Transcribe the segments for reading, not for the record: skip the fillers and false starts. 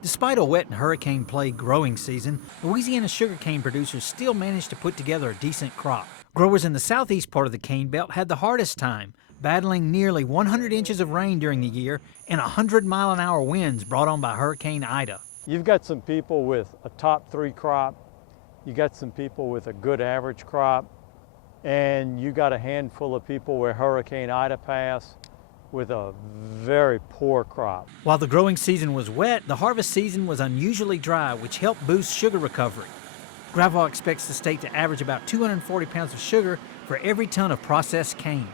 Despite a wet and hurricane-plagued growing season, Louisiana sugarcane producers still managed to put together a decent crop. Growers in the southeast part of the cane belt had the hardest time, battling nearly 100 inches of rain during the year and 100-mile-an-hour winds brought on by Hurricane Ida. You've got some people with a top 3 crop, you got some people with a good average crop, and you got a handful of people where Hurricane Ida passed with a very poor crop. While the growing season was wet, the harvest season was unusually dry, which helped boost sugar recovery. Gautreaux expects the state to average about 240 pounds of sugar for every ton of processed cane.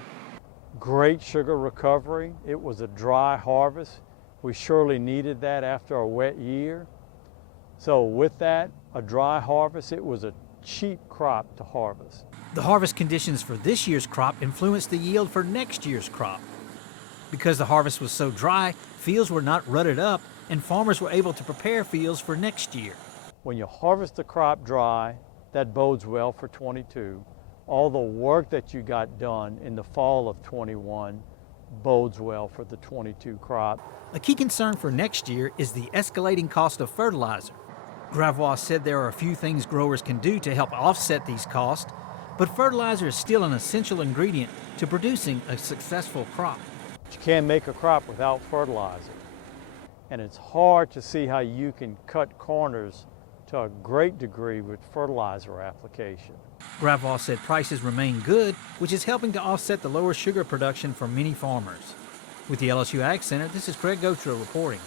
Great sugar recovery. It was a dry harvest. We surely needed that after a wet year. So with that, a dry harvest, it was a cheap crop to harvest. The harvest conditions for this year's crop influenced the yield for next year's crop. Because the harvest was so dry, fields were not rutted up and farmers were able to prepare fields for next year. When you harvest the crop dry, that bodes well for 22. All the work that you got done in the fall of 21 bodes well for the 22 crop. A key concern for next year is the escalating cost of fertilizer. Gautreaux said there are a few things growers can do to help offset these costs, but fertilizer is still an essential ingredient to producing a successful crop. You can't make a crop without fertilizer. And it's hard to see how you can cut corners to a great degree with fertilizer application. Gautreaux said prices remain good, which is helping to offset the lower sugar production for many farmers. With the LSU AgCenter, this is Craig Gautreaux reporting.